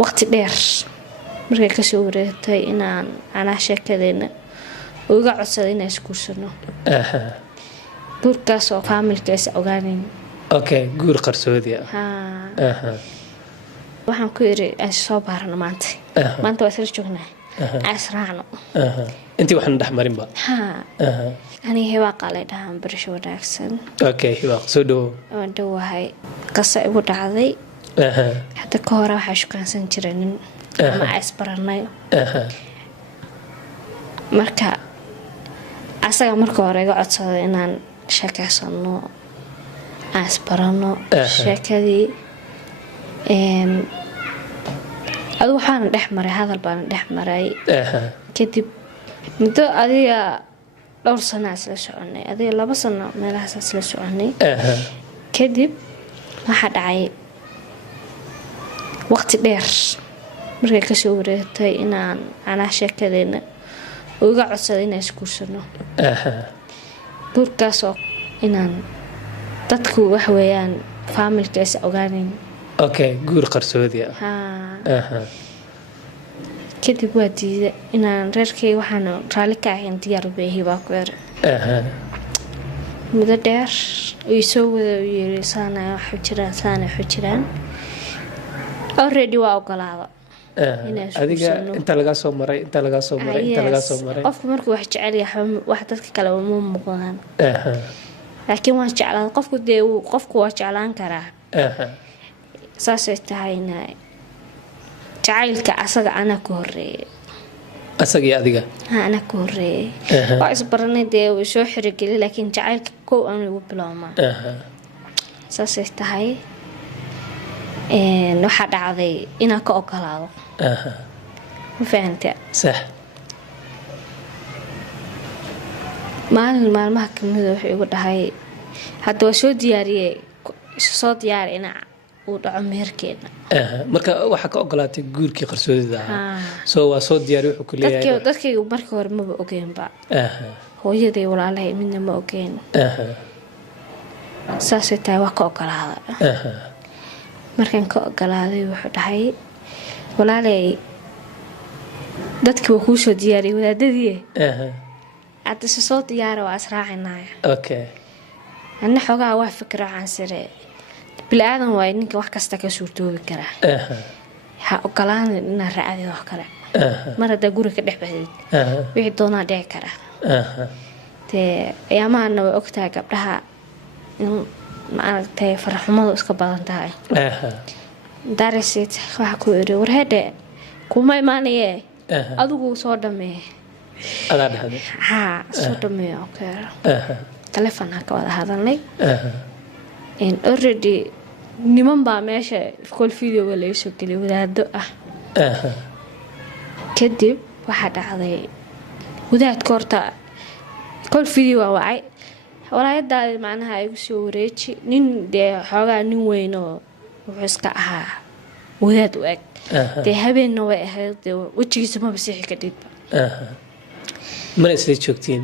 waqti dheer markay ka soo wareegtay inaan anaa sheekadeena uga codsaday inaan iskuursano guurkaas oo familkaas ogaanayn okay guur qarsoodi ah waxaan ku yiri aan soo baarno maanta waa sir joognaa asraacno intii waxaan dhaxmarin ba ani hewa qalay dhahan barasho wanaagsan okay hewa soo dhaw waan dhawahay qasa igu dhacday hadda ka hor waxa shukaansan jiray nin ama asbaranay marka asaga marka hore iga codsaday inaan sheekaysano asbarano sheekadii adu waxaan dhaxmaray hadal baan dhaxmaray kadib muddo adiga dhowr sano isla soconay adiga 2 sano meelahaas isla soconay kadib waxa dhacay waqti dheer markay ka soo wareegtay inaan anaa sheekadeena uga codsaday inaan iskuursano guurkaas oo inaan dadku wax weeyaan familkaas ogaanayn okay guur qarsoodi ah kadib waa diiday inaan reerkay waxaan raali ka ahayn diyaar u baahi baa ku yar muddo dheer ay soo wada yiri saana wax jiraan already waa ogolaada adiga inta laga soo maray qofku markuu wax jecel yahay wax dadka kale uma muuqdaan laakiin waan jeclaa qofku waa jeclaan karaa saasay tahayna jacaylka asaga ana ku horeeyay asaga iyo adiga ana ku horeeyay waa isbaranay dee uu soo xirigelay laakiin jacaylka koow aan ugu bilaawmaa saasay tahay waxa dhacday inaan ka ogolaado ma fahamtay sax maalmaha kamid ah wuxuu igu dhahay hadda waa soo diyaariyay inaa uu dhaco meherkeena marka waxa ka ogolaatay guurkii qarsoodida soo waa soo diyaari wuxuu ku leeyahay dadkaygu markii hore ma ogeynba hooyaday walaalahay midna ma ogeyn saasay tahay waa ka ogolaaday markaan ka ogolaaday wuxuu dhahay walaalay dadkii waa kuu soo diyaariyay wadaadadii hadda soo diyaara waa israacinaya okay anna xogaa waa fikra waxaan sire bilaadan waa ninka wax kasta ka suurtoobi karaa ha ogolaan inaa raacday wax kale mar hadda guri ka dhex baxday wixii doonaa dhici karaa dee ayaamaana way ogtahay gabdhaha in maaragtay farxumadu iska badan tahay darasid waxa ku yiri warheede kuma imaanaye adigu soo dhameey adaa dhahday soo dhameey okay telefoon ka wada hadalnay already niman baa meesha call video wala soo galay wadaado kadib waxa dhacday wadaadka horta call video waa wacay walaayada macnaha ay soo wareeji nin dee xoogaa nin weyn oo wuxuu iska ahaa wadaad u eg dee habeenna way ahayd wajigiisa ma basiixi ka dhigba mana isla joogtiin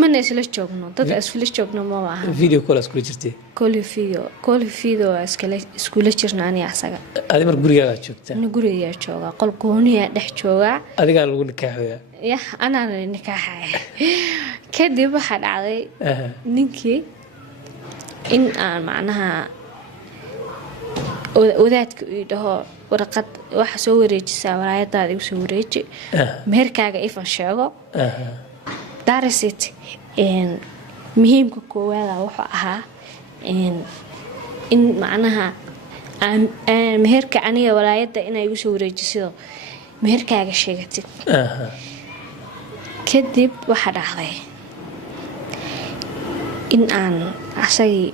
mana isla joogno dad isla joogno ma aha video call isku jirtay call video iskula jirna ani asaga adi mar gurigaaga joogtaa ni guriga jooga qol gooniya dhex jooga adiga lagu nikaaxaya ana nikaaxay kadib waxa dhacday ninkii in aan macnaha wadaadka uu dhaho warqad waxa soo wareejisa walaayadaada igu soo wareeji meherkaaga ifan sheego darasid muhiimka koowaada wuxuu ahaa in macnaha meherka aniga walaayada inay igu soo wareejiso meherkaaga sheegatid kadib waxa dhacday in aan asagii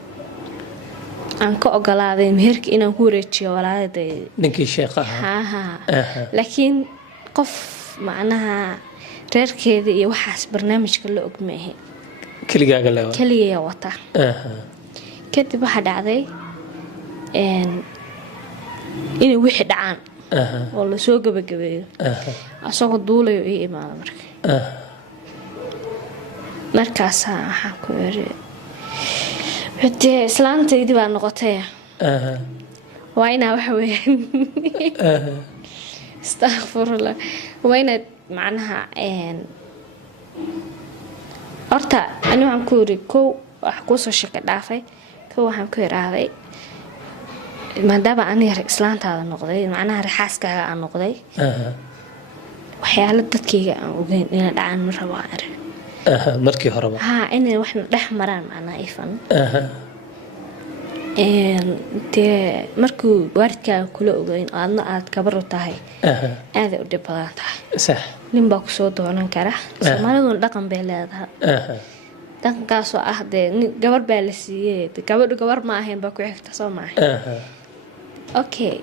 aan ka ogolaaday meherka inaan ku wareejiyo walaayada ninkii sheekhaha laakiin qof macnaha reerkeeda iyo waxaas barnaamijka la ogmaahay kaliya wata kadib waxa dhacday inay wixii dhacaan oo la soo gabagabeeyo asagoo duulayo ii imaado markaas waxaan ku yiri hadee islaantaydii baa noqotay waa inaa waxa weeyaan astaqfirullah waynaad macnaha horta ani waxaan ku yiri kow wax ku soo shaka dhaafay kow waxaan ku yiraahday maadaama ani islaantaada noqday macnaha rixaaskaaga aan noqday waxyaalo dadkayga aan ogeyn inay dhacaan ma rabo aan arag markii horeba inay waxna dhex maraan macnaha ifan dee markuu waalidkaaga kula ogeyn oo adna aad gabar u tahay aaday u dhib badan tahay sax nin baa kusoo doonan kara soomaaliduna dhaqan bay leedahay dhaqankaasoo ah dee gabar baa la siiyey gabadhu gabar ma ahayn baa ku xigta soo maaha okay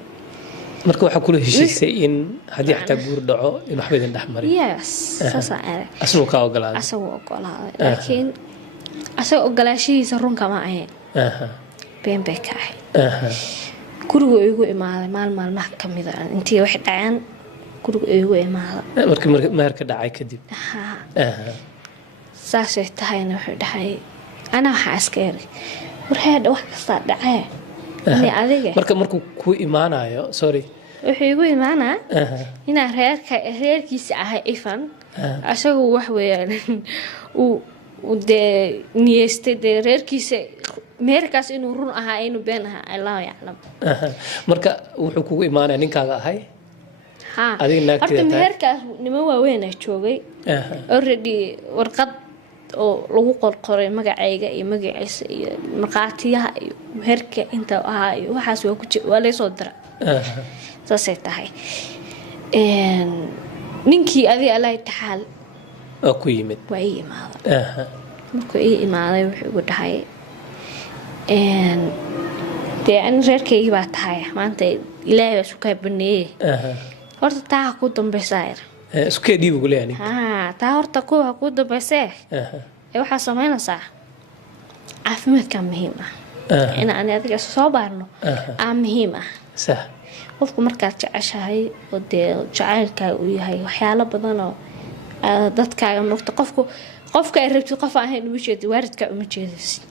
marka waxaa kula heshiisay in haddii xataa guur dhaco in waxba idin dhex marin yes saasaan arag asagoo kaa ogolaaday laakiin asaga ogolaashihiisa runka ma ahayn been bay ka ahayd gurigu igu imaaday maalmaha ka mid ah intii wax dhaceen gurigu igu imaaday markii meherka dhacay kadib saasay tahayna wuxuu dhahay ana waxaa iska eri warheedha wax kastaa dhacee ini adiga markuu ku imaanayo sorry wuxuu igu imaanaa inaan reerkiisa ahay ifan asagu wax weeyaan uu dee niyeystay dee reerkiisa meherkaas inuu run ahaa inuu been ahaa allahu yaclam marka wuxuu kugu imaanaya ninkaaga ahay horta meherkaas niman waaweynaa joogay already warqad oo lagu qorqoray magacayga iyo magaciisa iyo markhaatiyaha iyo meherka inta ahaa iyo waxaas waa laysoo dira saasay tahay ninkii adiga allahi taxaal oo ku yimid waa ii imaaday markuu ii imaaday wuxuu igu dhahay dee ani reerkaygii baa tahay maanta ilaahay baa isu kaa baneeyey horta taa ha kuu dambaysaa iskee dhiib ugu leeyahay taa horta kuwa ha kuu dambaysee waxaa samaynaysaa caafimaadkaa muhiim ah in aan adiga soo baarno aa muhiim ah sax qofku markaad jeceshahay oo dee jacaylkaaga uu yahay waxyaalo badanoo dadkaaga noqto qofka ay rabtid qof ahayn uma jeedi waalidkaa uma jeedaysid